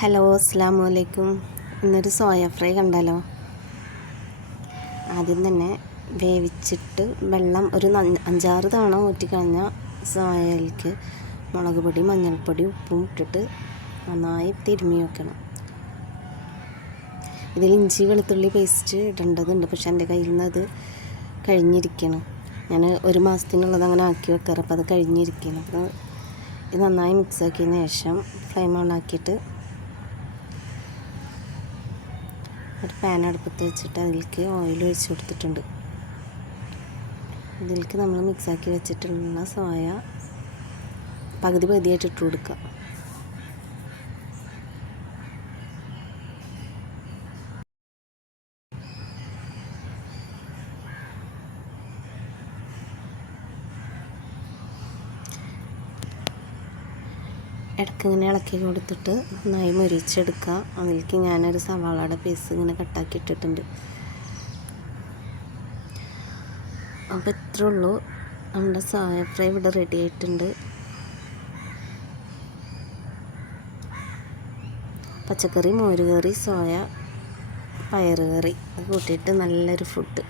Hello, അസ്സലാമു അലൈക്കും. ഇന്നൊരു സോയ ഫ്രൈ കണ്ടാലോ. ആദ്യം തന്നെ വേവിച്ചിട്ട് വെള്ളം ഒരു 5-6 തവണ ഊറ്റിക്കളഞ്ഞ സോയയിലേക്ക് മുളക് പൊടി, മഞ്ഞൾപ്പൊടി, ഉപ്പും ഇട്ടിട്ട് നന്നായി തിരുമ്മി വെക്കണം. ഇതിൽ ഇഞ്ചി വെളുത്തുള്ളി പേസ്റ്റ് ഇടേണ്ടതുണ്ട്, പക്ഷെ എൻ്റെ കയ്യിൽ നിന്ന് അത് കഴിഞ്ഞിരിക്കണം. ഞാൻ 1 മാസത്തിനുള്ളത് അങ്ങനെ ആക്കി വെക്കാറ്, അപ്പോൾ അത് കഴിഞ്ഞിരിക്കണം. അപ്പോൾ ഇത് നന്നായി മിക്സാക്കിയതിന് ശേഷം ഫ്ലെയിം ഓൺ ആക്കിയിട്ട് ഒരു പാൻ അടുപ്പത്ത് വെച്ചിട്ട് അതിലേക്ക് ഓയിൽ ഒഴിച്ച് കൊടുത്തിട്ടുണ്ട്. ഇതിലേക്ക് നമ്മൾ മിക്സാക്കി വെച്ചിട്ടുള്ള സോയ പകുതിയായിട്ട് ഇട്ട് കൊടുക്കുക. ഇടയ്ക്ക് ഇങ്ങനെ ഇളക്കി കൊടുത്തിട്ട് നന്നായി മുരിച്ചെടുക്കുക. അതിലേക്ക് ഞാനൊരു സവാളയുടെ പീസ് ഇങ്ങനെ കട്ടാക്കി ഇട്ടിട്ടുണ്ട്. അപ്പോൾ ഇത്രേ ഉള്ളൂ, നമ്മുടെ സോയ ഫ്രൈ ഇവിടെ റെഡി ആയിട്ടുണ്ട്. പച്ചക്കറി, മോരുകറി, സോയ, പയറുകറി അത് കൂട്ടിയിട്ട് നല്ലൊരു ഫുഡ്.